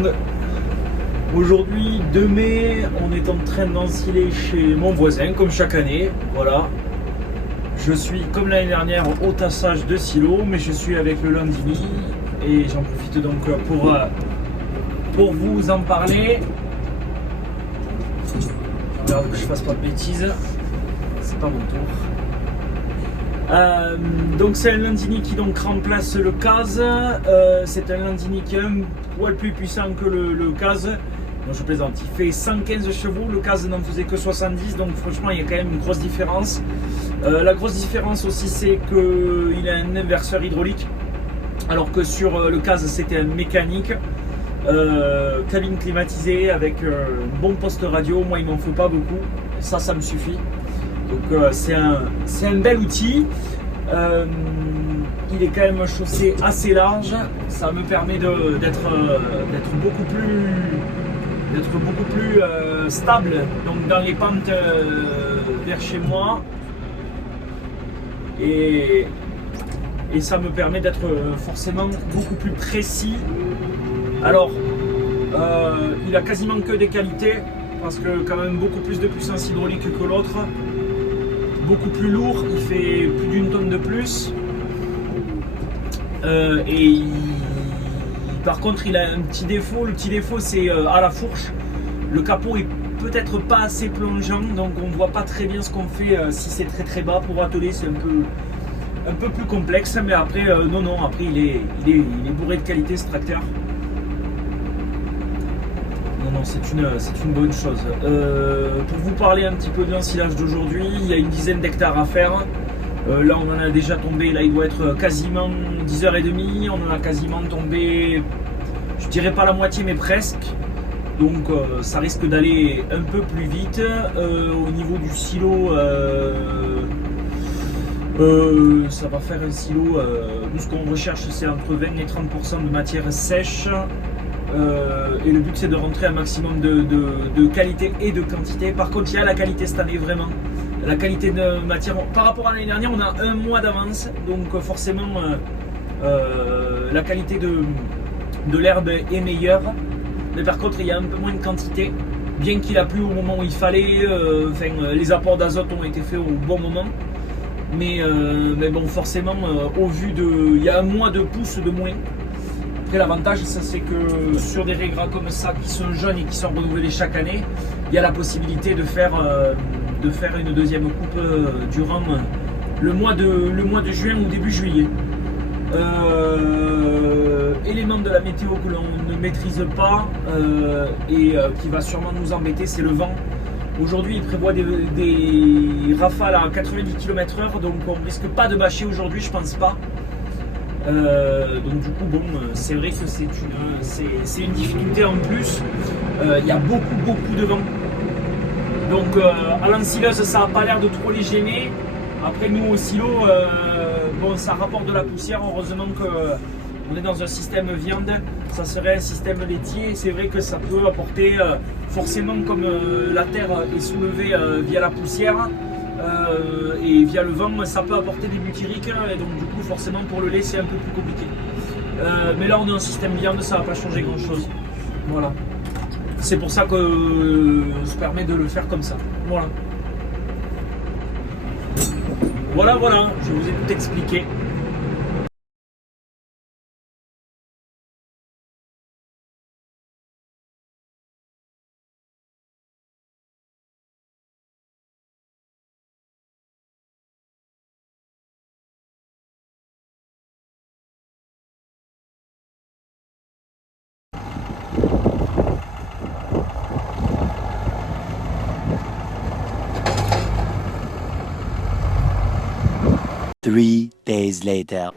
monde. Aujourd'hui 2 mai, on est en train d'ensiler chez mon voisin comme chaque année. Voilà. Je suis comme l'année dernière au tassage de silo, mais je suis avec le Landini et j'en profite donc pour vous en parler. Regarde que je fasse pas de bêtises. C'est pas mon tour. Donc c'est un Landini qui donc remplace le Kaz. C'est un Landini qui est un poil plus puissant que le Kaz. Non, je plaisante, il fait 115 chevaux, le Kaz n'en faisait que 70, donc franchement il y a quand même une grosse différence. La grosse différence aussi c'est qu'il a un inverseur hydraulique, alors que sur le Kaz c'était un mécanique. Cabine climatisée avec un bon poste radio, moi il m'en faut pas beaucoup, ça me suffit. Donc c'est un bel outil. Il est quand même chaussé assez large, ça me permet d'être beaucoup plus stable donc dans les pentes vers chez moi et ça me permet d'être forcément beaucoup plus précis. Alors il a quasiment que des qualités parce que quand même beaucoup plus de puissance hydraulique que l'autre, beaucoup plus lourd, il fait plus d'une tonne de plus par contre il a un petit défaut, le petit défaut c'est à la fourche, le capot est peut-être pas assez plongeant donc on voit pas très bien ce qu'on fait si c'est très très bas. Pour atteler c'est un peu plus complexe, mais après non, après il est bourré de qualité ce tracteur. Non, c'est une bonne chose. Pour vous parler un petit peu de l'ensilage d'aujourd'hui, il y a une dizaine d'hectares à faire. Là on en a déjà tombé, là il doit être quasiment 10h30, on en a quasiment tombé, je dirais pas la moitié mais presque. Donc ça risque d'aller un peu plus vite. Au niveau du silo, ça va faire un silo, nous ce qu'on recherche c'est entre 20 et 30% de matière sèche. Et le but c'est de rentrer un maximum de qualité et de quantité. Par contre il y a la qualité cette année vraiment. La qualité de matière, par rapport à l'année dernière on a un mois d'avance, donc forcément la qualité de l'herbe est meilleure. Mais par contre il y a un peu moins de quantité, bien qu'il a plu au moment où il fallait, les apports d'azote ont été faits au bon moment. Mais bon forcément au vu il y a un mois de pousse de moins. Après l'avantage c'est que sur des régras comme ça qui sont jeunes et qui sont renouvelés chaque année, il y a la possibilité de faire une deuxième coupe durant le mois de juin ou début juillet. Élément de la météo que l'on ne maîtrise pas et qui va sûrement nous embêter, c'est le vent. Aujourd'hui il prévoit des rafales à 90 km/h, donc on risque pas de bâcher aujourd'hui, je pense pas. Donc du coup bon, c'est vrai que c'est une difficulté en plus. Il y a beaucoup de vent. Donc à l'ensileuse ça n'a pas l'air de trop les gêner. Après nous au silo, bon ça rapporte de la poussière, heureusement qu'on est dans un système viande, ça serait un système laitier. C'est vrai que ça peut apporter, forcément comme la terre est soulevée via la poussière et via le vent, ça peut apporter des butyriques et donc du coup forcément pour le lait c'est un peu plus compliqué. Mais là on est en système viande, ça va pas changer grand chose. Voilà. C'est pour ça que je permets de le faire comme ça. Voilà. Voilà, je vous ai tout expliqué. Three days later.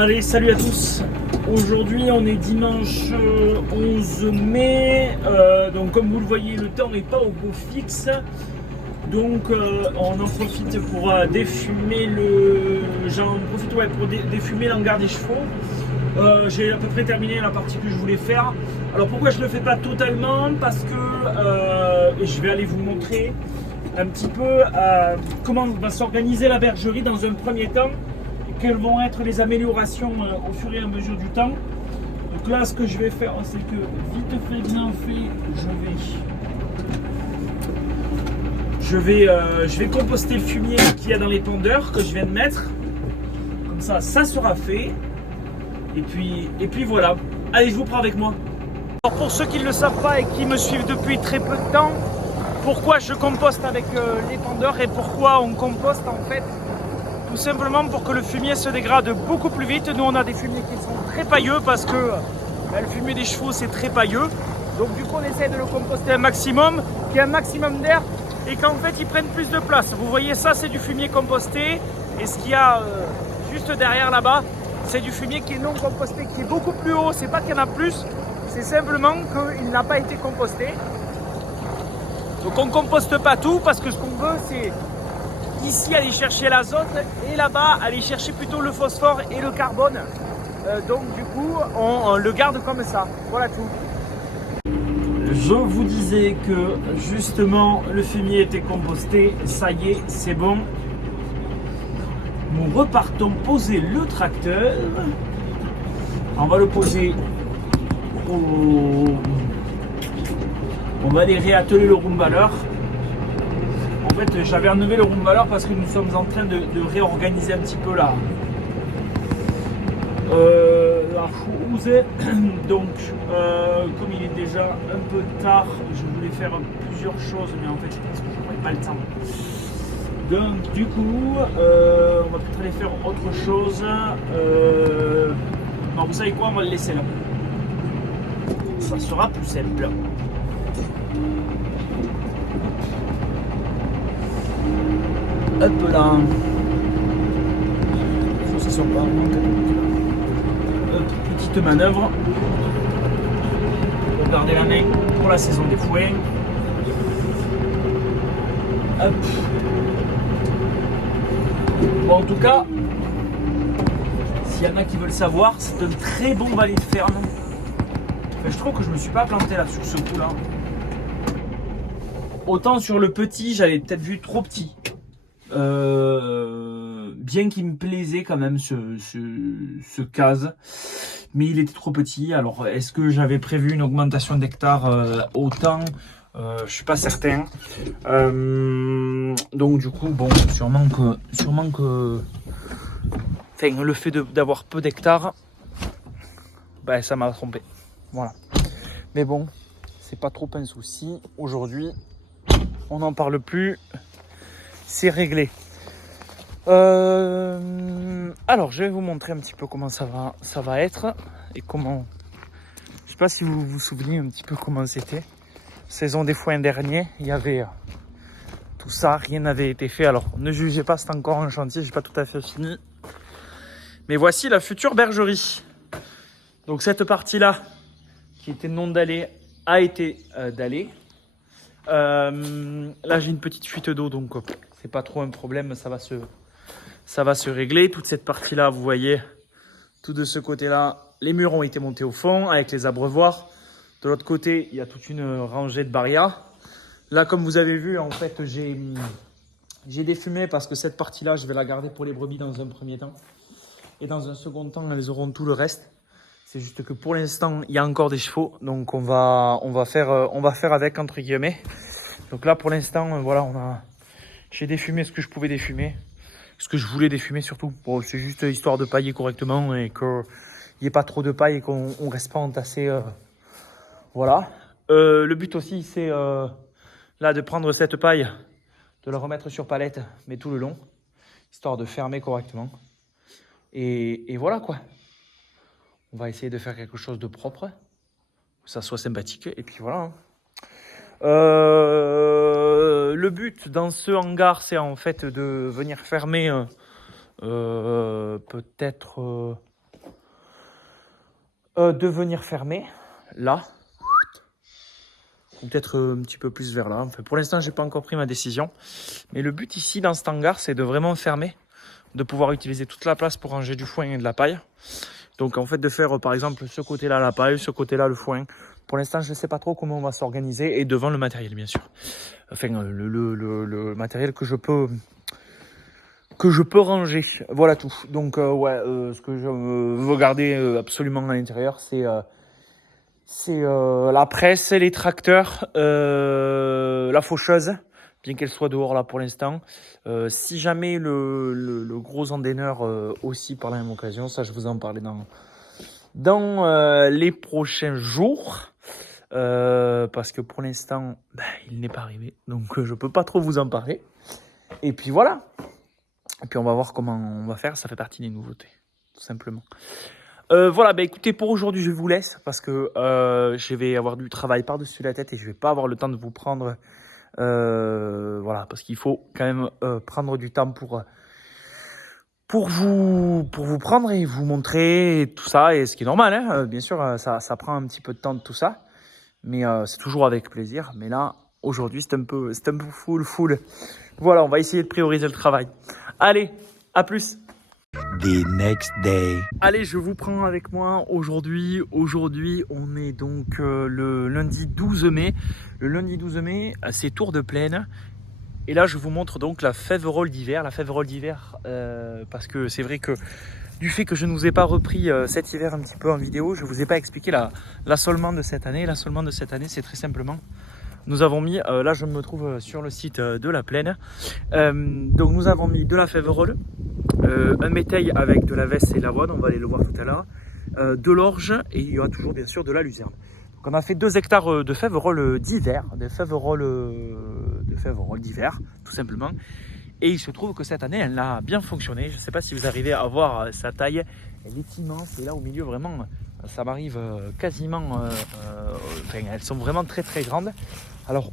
Allez, salut à tous. Aujourd'hui, on est dimanche 11 mai. Donc, comme vous le voyez, le temps n'est pas au beau fixe. Donc, on en profite pour défumer défumer l'hangar des chevaux. J'ai à peu près terminé la partie que je voulais faire. Alors, pourquoi je ne le fais pas totalement? Parce que je vais aller vous montrer un petit peu comment va s'organiser la bergerie dans un premier temps. Quelles vont être les améliorations au fur et à mesure du temps. Donc là, ce que je vais faire, c'est que vite fait, bien fait, je vais composter le fumier qu'il y a dans les pendeurs que je viens de mettre. Comme ça sera fait. Et puis voilà. Allez, je vous prends avec moi. Alors pour ceux qui ne le savent pas et qui me suivent depuis très peu de temps, pourquoi je composte avec les pendeurs et pourquoi on composte en fait? Tout simplement pour que le fumier se dégrade beaucoup plus vite. Nous on a des fumiers qui sont très pailleux parce que le fumier des chevaux c'est très pailleux. Donc du coup on essaie de le composter un maximum, qu'il y ait un maximum d'air et qu'en fait ils prennent plus de place. Vous voyez ça c'est du fumier composté et ce qu'il y a juste derrière là-bas c'est du fumier qui est non composté, qui est beaucoup plus haut. C'est pas qu'il y en a plus, c'est simplement qu'il n'a pas été composté. Donc on ne composte pas tout parce que ce qu'on veut c'est ici aller chercher l'azote et là-bas aller chercher plutôt le phosphore et le carbone. Donc du coup on le garde comme ça. Voilà tout. Je vous disais que justement le fumier était composté. Ça y est, c'est bon. Nous repartons poser le tracteur. On va le poser on va aller réatteler le roomballer. En fait, j'avais enlevé le roomballer parce que nous sommes en train de réorganiser un petit peu la chose. Donc, comme il est déjà un peu tard, je voulais faire plusieurs choses, mais en fait, je pense que je n'aurai pas le temps. Donc, du coup, on va peut-être aller faire autre chose. Non, vous savez quoi, on va le laisser là. Ça sera plus simple. Hop là. Ça sent pas. Petite manœuvre. Pour garder la main pour la saison des fouets. Hop. Bon, en tout cas, s'il y en a qui veulent savoir, c'est un très bon valet de ferme. Mais je trouve que je me suis pas planté là sur ce coup là. Autant sur le petit, j'avais peut-être vu trop petit. Bien qu'il me plaisait quand même ce case, mais il était trop petit. Alors est-ce que j'avais prévu une augmentation d'hectares autant? Je suis pas certain. Donc du coup bon, sûrement que enfin, le fait d'avoir peu d'hectares, ben, ça m'a trompé. Voilà. Mais bon, c'est pas trop un souci. Aujourd'hui, on n'en parle plus. C'est réglé. Alors, je vais vous montrer un petit peu comment ça va être et comment. Je sais pas si vous vous souvenez un petit peu comment c'était. Saison des foins dernier, il y avait tout ça, rien n'avait été fait. Alors, ne jugez pas, c'est encore un chantier, j'ai pas tout à fait fini. Mais voici la future bergerie. Donc cette partie-là, qui était non dallée, a été dallée. Là, j'ai une petite fuite d'eau, donc c'est pas trop un problème, ça va se régler. Toute cette partie-là, vous voyez, tout de ce côté-là, les murs ont été montés au fond avec les abreuvoirs. De l'autre côté, il y a toute une rangée de barrières. Là, comme vous avez vu, en fait, j'ai défumé parce que cette partie-là, je vais la garder pour les brebis dans un premier temps. Et dans un second temps, elles auront tout le reste. C'est juste que pour l'instant, il y a encore des chevaux, donc on va faire avec entre guillemets. Donc là, pour l'instant, voilà, j'ai défumé ce que je pouvais défumer, ce que je voulais défumer surtout. Bon, c'est juste histoire de pailler correctement et qu'il n'y ait pas trop de paille et qu'on reste pas entassé. Voilà. Le but aussi, c'est là de prendre cette paille, de la remettre sur palette, mais tout le long, histoire de fermer correctement. Et voilà quoi. On va essayer de faire quelque chose de propre, que ça soit sympathique, et puis voilà. Le but dans ce hangar, c'est en fait de venir fermer peut-être de venir fermer là. Ou peut-être un petit peu plus vers là. Enfin, pour l'instant, j'ai pas encore pris ma décision. Mais le but ici, dans cet hangar, c'est de vraiment fermer, de pouvoir utiliser toute la place pour ranger du foin et de la paille. Donc en fait, de faire par exemple ce côté-là la paille, ce côté-là le foin. Pour l'instant, je ne sais pas trop comment on va s'organiser. Et devant le matériel, bien sûr. Enfin, le matériel que je peux ranger. Voilà tout. Donc ce que je veux garder absolument à l'intérieur, c'est la presse, les tracteurs, la faucheuse, bien qu'elle soit dehors là pour l'instant. Si jamais le gros endaineur aussi par la même occasion, ça je vous en parlais dans les prochains jours. Parce que pour l'instant, il n'est pas arrivé. Donc je peux pas trop vous en parler. Et puis voilà. Et puis on va voir comment on va faire. Ça fait partie des nouveautés, tout simplement. Voilà, écoutez, pour aujourd'hui, je vous laisse parce que je vais avoir du travail par-dessus la tête et je vais pas avoir le temps de vous prendre. Voilà, parce qu'il faut quand même prendre du temps pour vous prendre et vous montrer et tout ça. Et ce qui est normal, hein, bien sûr, ça prend un petit peu de temps de tout ça. Mais c'est toujours avec plaisir. Mais là, aujourd'hui, c'est un peu full. Voilà, on va essayer de prioriser le travail. Allez, à plus. The next day. Allez, je vous prends avec moi aujourd'hui. Aujourd'hui, on est donc le lundi 12 mai. Le lundi 12 mai, c'est Tour de Plaine. Et là, je vous montre donc la féverolle d'hiver. La féverolle d'hiver, parce que c'est vrai que du fait que je ne vous ai pas repris cet hiver un petit peu en vidéo, je ne vous ai pas expliqué l'assolement de cette année. L'assolement de cette année, c'est très simplement... Nous avons mis, là je me trouve sur le site de la Plaine, donc nous avons mis de la féverolle, un métail avec de la veste et de l'avoine, on va aller le voir tout à l'heure, de l'orge et il y aura toujours bien sûr de la luzerne. Donc on a fait 2 hectares de féverolle d'hiver, de féverolle d'hiver tout simplement. Et il se trouve que cette année elle a bien fonctionné. Je ne sais pas si vous arrivez à voir sa taille, elle est immense et là au milieu vraiment ça m'arrive quasiment, elles sont vraiment très très grandes. Alors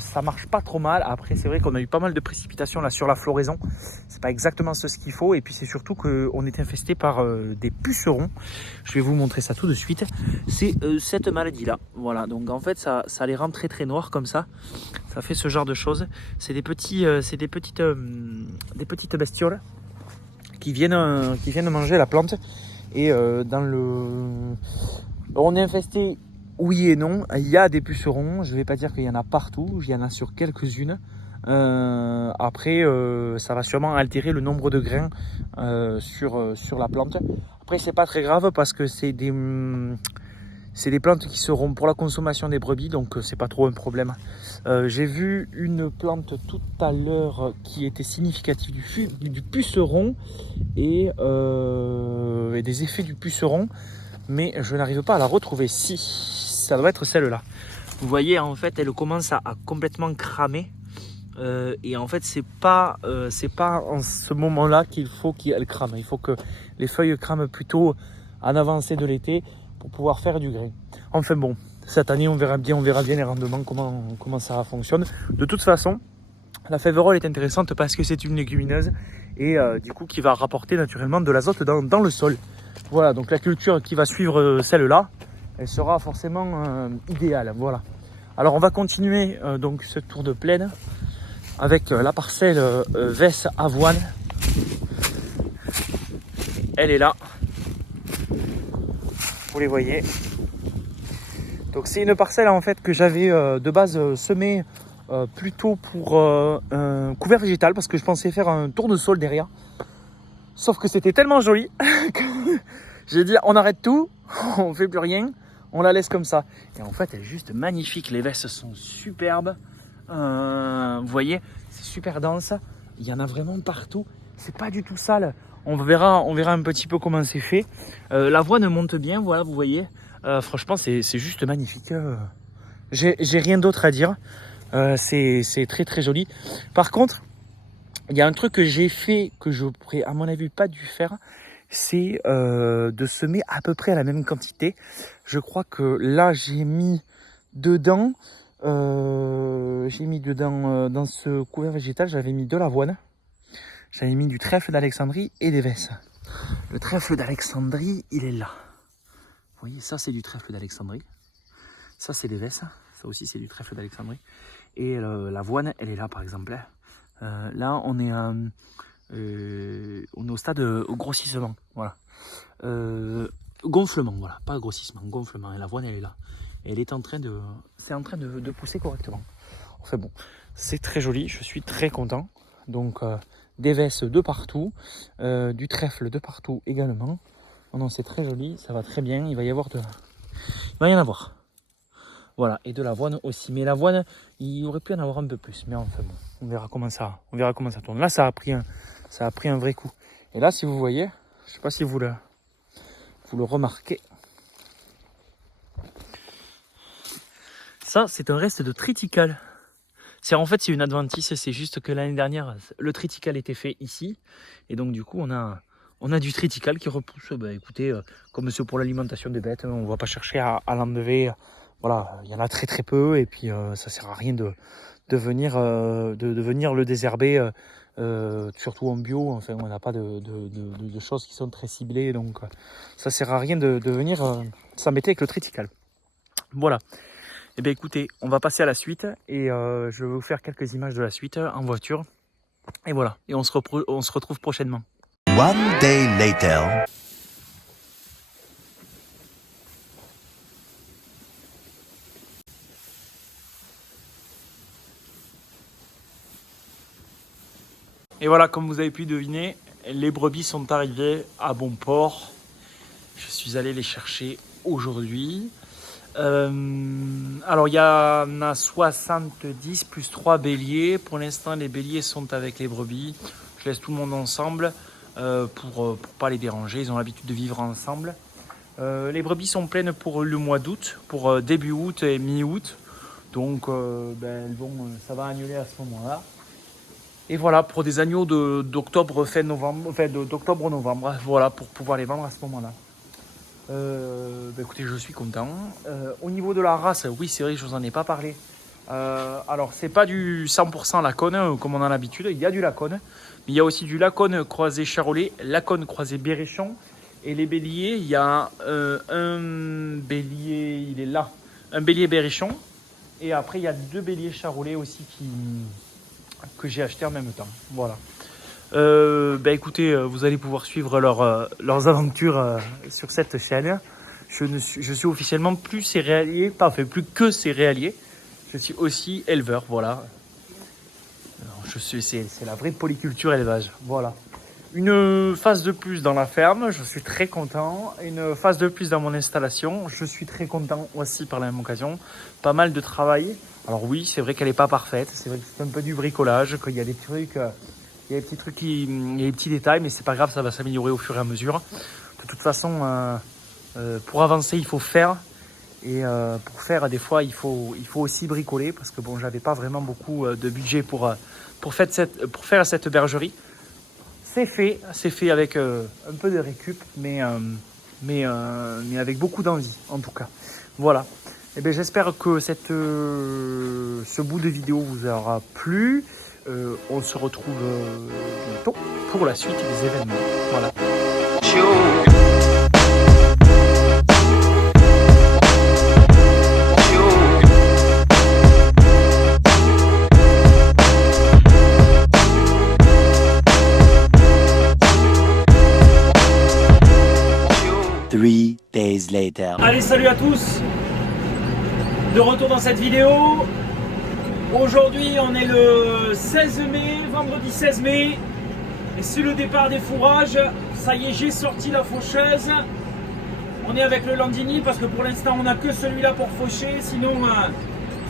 ça marche pas trop mal. Après c'est vrai qu'on a eu pas mal de précipitations là sur la floraison. C'est pas exactement ce qu'il faut. Et puis c'est surtout qu'on est infesté par des pucerons. Je vais vous montrer ça tout de suite. C'est cette maladie là. Voilà, donc en fait ça les rend très très noirs comme ça. Ça fait ce genre de choses. C'est des petites bestioles qui viennent manger la plante. Et on est infesté. Oui et non, il y a des pucerons, je ne vais pas dire qu'il y en a partout, il y en a sur quelques-unes. Après, ça va sûrement altérer le nombre de grains sur la plante. Après, c'est pas très grave parce que c'est des plantes qui seront pour la consommation des brebis, donc c'est pas trop un problème. J'ai vu une plante tout à l'heure qui était significative du puceron et des effets du puceron, mais je n'arrive pas à la retrouver. Si, ça doit être celle-là. Vous voyez, en fait, elle commence à complètement cramer. Et en fait, c'est pas en ce moment-là qu'il faut qu'elle crame. Il faut que les feuilles crament plutôt en avancée de l'été pour pouvoir faire du grain. Enfin bon, cette année, on verra bien les rendements, comment ça fonctionne. De toute façon, la féverolle est intéressante parce que c'est une légumineuse et du coup qui va rapporter naturellement de l'azote dans le sol. Voilà, donc la culture qui va suivre celle-là, elle sera forcément idéale. Voilà. Alors on va continuer donc ce tour de plaine avec la parcelle Vesse avoine. Elle est là. Vous les voyez. Donc c'est une parcelle en fait que j'avais de base semée plutôt pour un couvert végétal parce que je pensais faire un tournesol derrière. Sauf que c'était tellement joli que j'ai dit on arrête tout, on fait plus rien, on la laisse comme ça. Et en fait elle est juste magnifique, les vesses sont superbes. Vous voyez, c'est super dense, il y en a vraiment partout, c'est pas du tout sale. On verra un petit peu comment c'est fait. L'avoine monte bien, voilà, vous voyez. Franchement, c'est juste magnifique. J'ai rien d'autre à dire. C'est très très joli. Par contre, il y a un truc que j'ai fait que je pourrais, à mon avis, pas dû faire. C'est de semer à peu près à la même quantité. Je crois que là, j'ai mis dedans, dans ce couvert végétal, j'avais mis de l'avoine. J'avais mis du trèfle d'Alexandrie et des vesses. Le trèfle d'Alexandrie, il est là. Vous voyez, ça c'est du trèfle d'Alexandrie. Ça c'est des vesses. Ça aussi c'est du trèfle d'Alexandrie. Et l'avoine, elle est là par exemple. Là on est au stade grossissement. Voilà. Gonflement, voilà. Pas grossissement, gonflement. Et l'avoine, elle est là. Et elle est en train de pousser correctement. Enfin bon, c'est très joli. Je suis très content. Donc des vesses de partout. Du trèfle de partout également. Oh non, c'est très joli. Ça va très bien. Il va y en avoir. Voilà, et de l'avoine aussi. Mais l'avoine, il aurait pu en avoir un peu plus. Mais enfin bon, on verra comment ça tourne. Là, ça a pris un vrai coup. Et là, si vous voyez, je ne sais pas si vous le remarquez. Ça, c'est un reste de triticale. En fait, c'est une adventice. C'est juste que l'année dernière, le triticale était fait ici. Et donc, du coup, on a du triticale qui repousse. Écoutez, comme c'est pour l'alimentation des bêtes, on ne va pas chercher à l'enlever. Voilà, il y en a très très peu et puis ça sert à rien de venir le désherber, surtout en bio. Enfin, on n'a pas de choses qui sont très ciblées, donc ça sert à rien de venir s'embêter avec le triticale. Voilà. Et bien écoutez, on va passer à la suite et je vais vous faire quelques images de la suite en voiture. Et voilà, et on se retrouve prochainement. One day later. Et voilà, comme vous avez pu deviner, les brebis sont arrivées à bon port. Je suis allé les chercher aujourd'hui. Alors, il y en a 70 plus 3 béliers. Pour l'instant, les béliers sont avec les brebis. Je laisse tout le monde ensemble pour pas les déranger. Ils ont l'habitude de vivre ensemble. Les brebis sont pleines pour le mois d'août, pour début août et mi-août. Donc, ça va annuler à ce moment-là. Et voilà, pour des agneaux d'octobre, d'octobre-novembre, voilà, pour pouvoir les vendre à ce moment-là. Écoutez, je suis content. Au niveau de la race, oui, c'est vrai que je vous en ai pas parlé. Alors, c'est pas du 100% Lacone comme on a l'habitude. Il y a du Lacone, mais il y a aussi du Lacone croisé Charolais, Lacone croisé Berrichon. Et les béliers, il y a un bélier, il est là, un bélier Berrichon. Et après, il y a 2 béliers Charolais aussi que j'ai acheté en même temps. Voilà. Écoutez, vous allez pouvoir suivre leurs aventures sur cette chaîne. Je suis officiellement plus céréalier, plus que céréalier. Je suis aussi éleveur, voilà. C'est la vraie polyculture élevage, voilà. Une phase de plus dans la ferme, je suis très content. Une phase de plus dans mon installation, je suis très content aussi par la même occasion. Pas mal de travail. Alors oui, c'est vrai qu'elle n'est pas parfaite, c'est vrai que c'est un peu du bricolage, qu'il y a des trucs, il y a des petits trucs, il y a des petits détails, mais c'est pas grave, ça va s'améliorer au fur et à mesure. De toute façon, pour avancer, il faut faire. Et pour faire, des fois, il faut aussi bricoler, parce que bon, j'avais pas vraiment beaucoup de budget pour faire cette bergerie. C'est fait avec un peu de récup, mais avec beaucoup d'envie, en tout cas. Voilà. Et bien, j'espère que ce bout de vidéo vous aura plu. On se retrouve bientôt pour la suite des événements. Voilà. Three days later. Allez, salut à tous. De retour dans cette vidéo. Aujourd'hui, on est le 16 mai, vendredi 16 mai. Et c'est le départ des fourrages. Ça y est, j'ai sorti la faucheuse. On est avec le Landini parce que pour l'instant, on n'a que celui-là pour faucher. Sinon,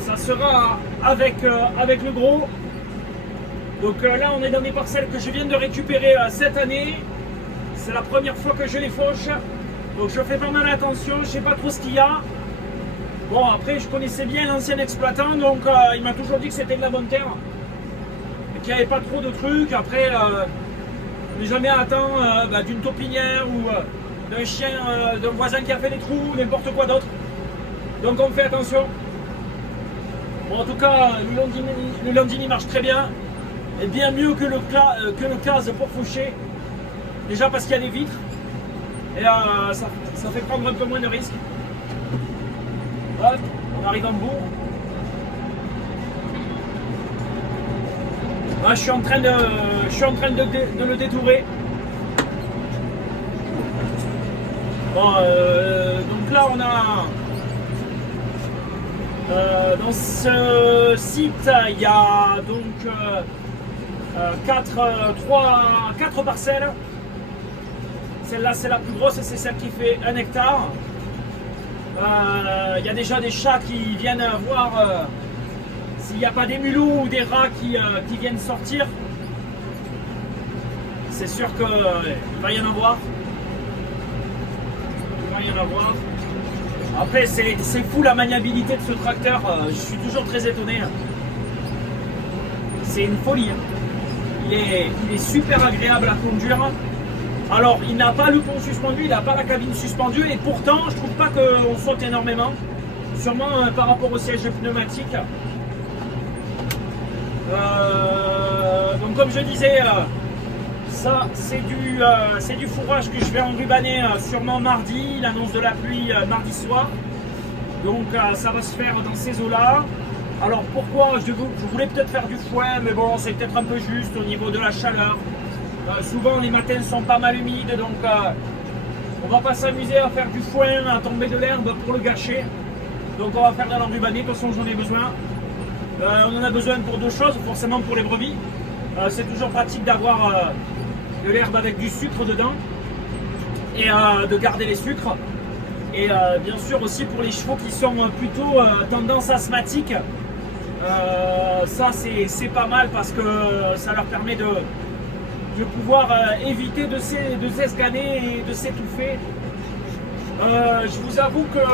ça sera avec le gros. Donc là, on est dans des parcelles que je viens de récupérer cette année. C'est la première fois que je les fauche. Donc je fais pas mal attention, je sais pas trop ce qu'il y a. Bon, après je connaissais bien l'ancien exploitant, donc il m'a toujours dit que c'était de la bonne terre. Et qu'il n'y avait pas trop de trucs. Après, on n'est jamais à temps d'une taupinière ou d'un chien, d'un voisin qui a fait des trous, n'importe quoi d'autre. Donc on fait attention. Bon, en tout cas, le Landini marche très bien. Et bien mieux que le CAS pour faucher. Déjà parce qu'il y a des vitres. Et ça fait prendre un peu moins de risques. Hop, on arrive en bout. Là, je suis en train de le détourer. Bon, donc là on a dans ce site il y a donc 4 parcelles. Celle-là c'est la plus grosse, c'est celle qui fait 1 hectare. Il y a déjà des chats qui viennent voir s'il n'y a pas des mulots ou des rats qui viennent sortir. C'est sûr qu'il va y en avoir. Après c'est fou la maniabilité de ce tracteur, je suis toujours très étonné. C'est une folie. Il est super agréable à conduire. Alors il n'a pas le pont suspendu, il n'a pas la cabine suspendue et pourtant je trouve pas qu'on saute énormément. Sûrement par rapport au siège pneumatique. Donc comme je disais, ça c'est du fourrage que je vais enrubanner sûrement mardi, l'annonce de la pluie mardi soir. Donc ça va se faire dans ces eaux-là. Alors pourquoi je voulais peut-être faire du foin, mais bon c'est peut-être un peu juste au niveau de la chaleur. Souvent les matins sont pas mal humides, donc on va pas s'amuser à faire du foin, à tomber de l'herbe pour le gâcher. Donc on va faire de l'enrubané, de toute façon j'en ai besoin. On en a besoin pour 2 choses, forcément pour les brebis. C'est toujours pratique d'avoir de l'herbe avec du sucre dedans et de garder les sucres. Et bien sûr aussi pour les chevaux qui sont plutôt tendance asthmatique. Ça c'est pas mal parce que ça leur permet de pouvoir éviter de s'escaner et de s'étouffer. Je vous avoue que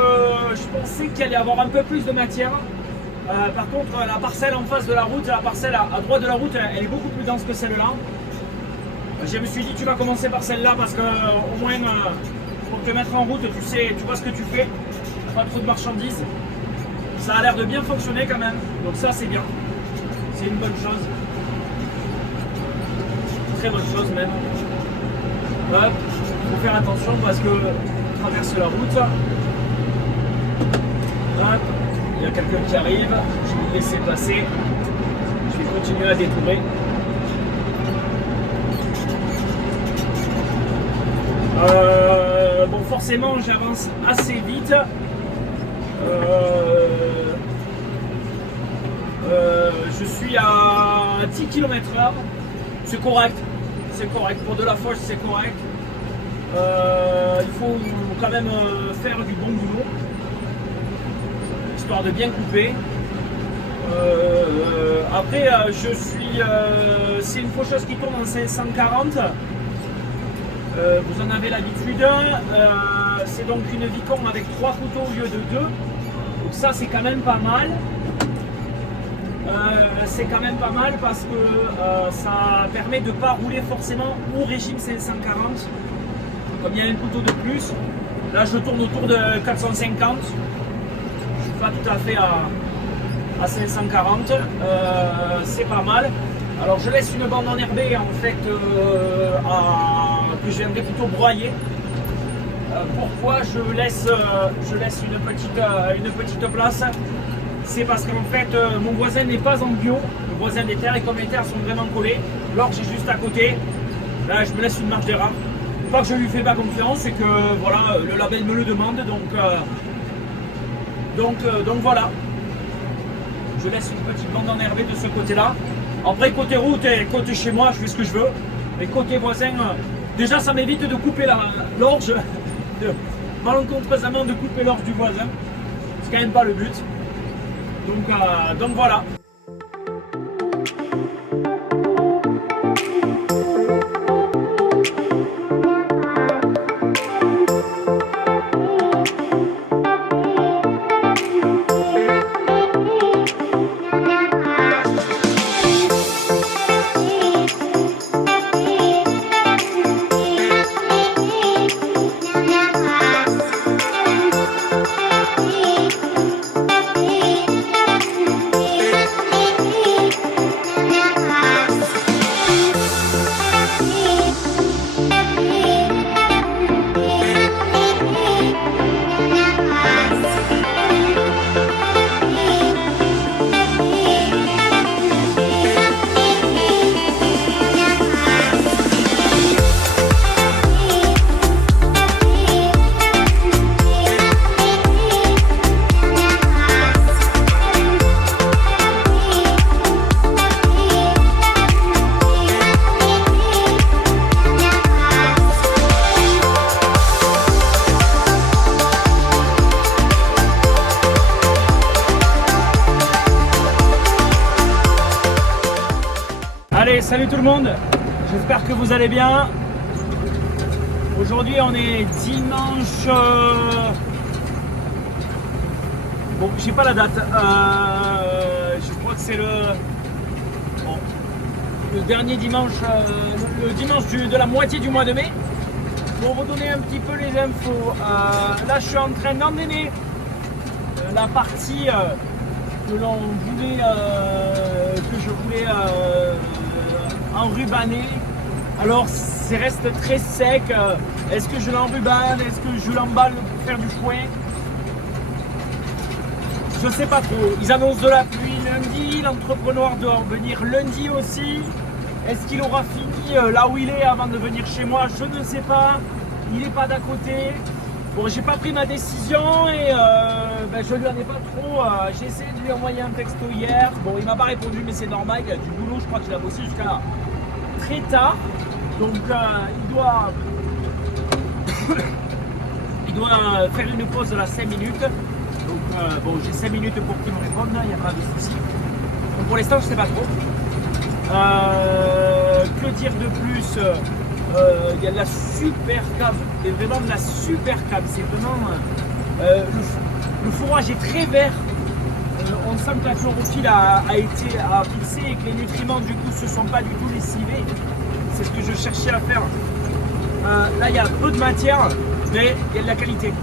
je pensais qu'il allait y avoir un peu plus de matière. Par contre, la parcelle en face de la route, la parcelle à droite de la route, elle est beaucoup plus dense que celle-là. Je me suis dit, tu vas commencer par celle-là parce que au moins, pour te mettre en route, tu vois ce que tu fais. Pas trop de marchandises. Ça a l'air de bien fonctionner quand même. Donc ça, c'est bien. C'est une bonne chose. Très bonne chose même. Hop, faut faire attention parce que on traverse la route. Hop. Il y a quelqu'un qui arrive, je vais le laisser passer, je vais continuer à détourer. Bon forcément j'avance assez vite. Je suis à 10 km/h, c'est correct, pour de la fauche c'est correct. Il faut quand même faire du bon boulot. Histoire de bien couper. Après c'est une faucheuse qui tourne en 540. Vous en avez l'habitude. C'est donc une Vicon avec 3 couteaux au lieu de 2. Donc ça c'est quand même pas mal. C'est quand même pas mal parce que ça permet de ne pas rouler forcément au régime 540. Comme il y a un couteau de plus. Là je tourne autour de 450. Pas tout à fait à 540, c'est pas mal. Alors je laisse une bande enherbée en fait que j'aimerais plutôt broyer. Pourquoi je laisse une petite place? C'est parce qu'en fait mon voisin n'est pas en bio, le voisin des terres, et comme les terres sont vraiment collées, l'orge est juste à côté. Là je me laisse une marge d'erreur. Pas que je lui fais pas confiance, c'est que voilà, le label me le demande, donc voilà, je laisse une petite bande enherbée de ce côté-là. Après côté route et côté chez moi, je fais ce que je veux. Mais côté voisin, déjà ça m'évite de couper l'orge, malencontreusement de couper l'orge du voisin. C'est quand même pas le but. Donc voilà. Allez, salut tout le monde, j'espère que vous allez bien. Aujourd'hui on est dimanche... Bon, j'ai pas la date, je crois que c'est le dernier dimanche, le dimanche de la moitié du mois de mai. Pour vous donner un petit peu les infos, là je suis en train d'emmener la partie que l'on voulait, que je voulais enrubanner. Alors ça reste très sec. Est-ce que je l'enrubane? Est-ce que je l'emballe pour faire du foin? Je sais pas trop. Ils annoncent de la pluie lundi. L'entrepreneur doit venir lundi aussi. Est-ce qu'il aura fini là où il est avant de venir chez moi? Je ne sais pas. Il n'est pas d'à côté. Bon, j'ai pas pris ma décision et je lui en ai pas trop. J'ai essayé de lui envoyer un texto hier. Bon, il m'a pas répondu, mais c'est normal. Il a du boulot. Je crois qu'il a bossé jusqu'à très tard. Donc, il doit faire une pause de 5 minutes. Donc, bon, j'ai 5 minutes pour qu'il me réponde. Il n'y a pas de souci. Donc, pour l'instant, je sais pas trop. Que dire de plus? Il y a de la super cave, et vraiment de la super cave. C'est vraiment le fourrage est très vert. On sent que la chlorophylle a fixé et que les nutriments du coup se sont pas du tout lessivés. C'est ce que je cherchais à faire. Là il y a peu de matière, mais il y a de la qualité.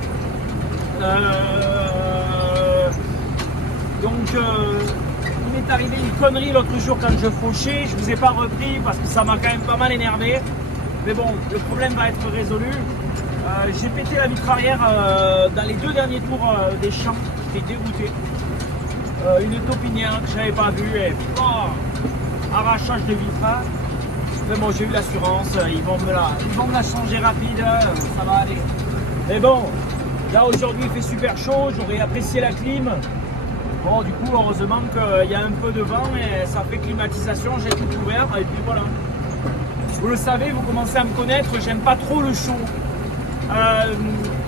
Donc il m'est arrivé une connerie l'autre jour quand je fauchais. Je vous ai pas repris parce que ça m'a quand même pas mal énervé. Mais bon, le problème va être résolu. J'ai pété la vitre arrière dans les 2 derniers tours des champs. J'étais dégoûté. Une taupinière que je n'avais pas vue et arrachage de vitre. Mais bon, j'ai eu l'assurance. Ils vont me la changer rapide. Ça va aller. Mais bon, là aujourd'hui il fait super chaud. J'aurais apprécié la clim. Bon, du coup, heureusement qu'il y a un peu de vent et ça fait climatisation. J'ai tout ouvert et puis voilà. Vous le savez, vous commencez à me connaître, j'aime pas trop le chaud.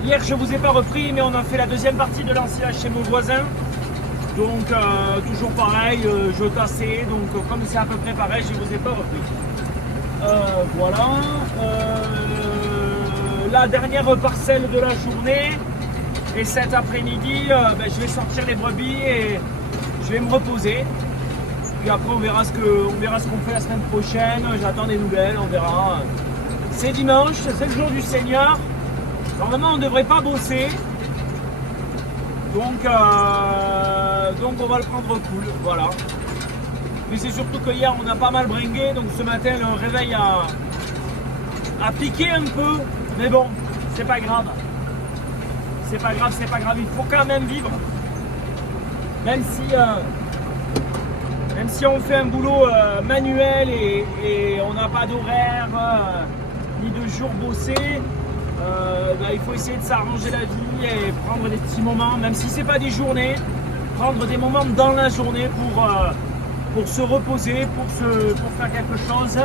Hier, je vous ai pas repris, mais on a fait la deuxième partie de l'ensilage chez mon voisin. Donc, toujours pareil, je tassais. Donc, comme c'est à peu près pareil, je vous ai pas repris. Voilà. La dernière parcelle de la journée. Et cet après-midi, je vais sortir les brebis et je vais me reposer. Puis après on verra ce qu'on fait la semaine prochaine. J'attends des nouvelles, on verra. C'est dimanche, c'est le jour du Seigneur. Normalement on ne devrait pas bosser. Donc on va le prendre cool, voilà. Mais c'est surtout que hier on a pas mal bringué, donc ce matin le réveil a piqué un peu. Mais bon, c'est pas grave. C'est pas grave, il faut quand même vivre. Même si on fait un boulot manuel et on n'a pas d'horaire ni de jours bossés, il faut essayer de s'arranger la vie et prendre des petits moments, même si c'est pas des journées, prendre des moments dans la journée pour se reposer, pour faire quelque chose.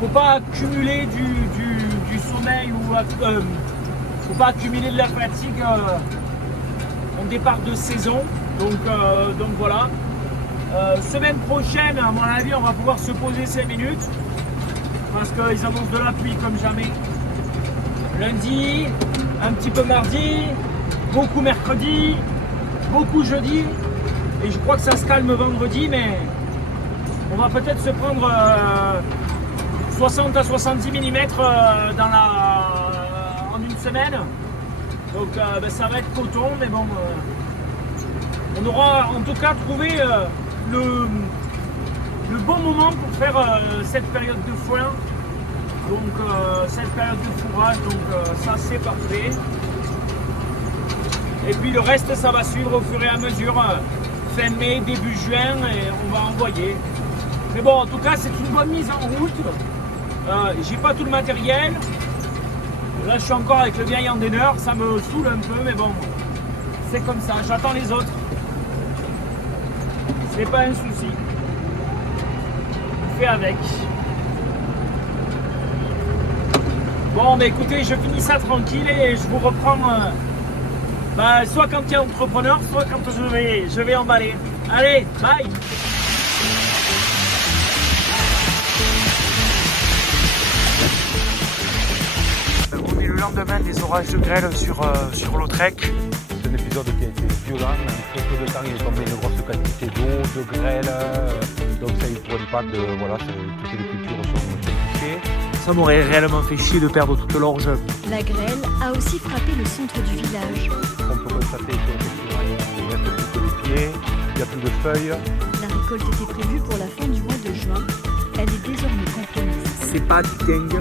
Faut pas accumuler du sommeil ou faut pas accumuler de la fatigue en départ de saison. Donc voilà. Semaine prochaine, à mon avis, on va pouvoir se poser 5 minutes parce qu'ils annoncent de la pluie comme jamais. Lundi, un petit peu mardi, beaucoup mercredi, beaucoup jeudi et je crois que ça se calme vendredi, mais on va peut-être se prendre 60 à 70 mm en une semaine. Donc ça va être coton, mais bon, on aura en tout cas trouvé le bon moment pour faire cette période de foin, donc cette période de fourrage, donc ça c'est parfait. Et puis le reste ça va suivre au fur et à mesure, fin mai, début juin, et on va envoyer. Mais bon, en tout cas c'est une bonne mise en route. J'ai pas tout le matériel. Là je suis encore avec le vieil endaineur, ça me saoule un peu, mais bon, c'est comme ça, j'attends les autres. C'est pas un souci. On fait avec. Bon, mais écoutez, je finis ça tranquille et je vous reprends soit quand il y a entrepreneur, soit quand je vais emballer. Allez, bye! lendemain des orages de grêle sur Lautrec. C'est un épisode qui a été violent. En très peu de temps, il est tombé une grosse quantité d'eau, de grêle. Donc ça a eu pour impact, toutes les cultures sont touchées. Ça m'aurait réellement fait chier de perdre toute l'orge. La grêle a aussi frappé le centre du village. On peut constater qu'il reste plus que les pieds, il n'y a plus de feuilles. La récolte était prévue pour la fin du mois de juin. Elle est désormais compromise. C'est pas dingue.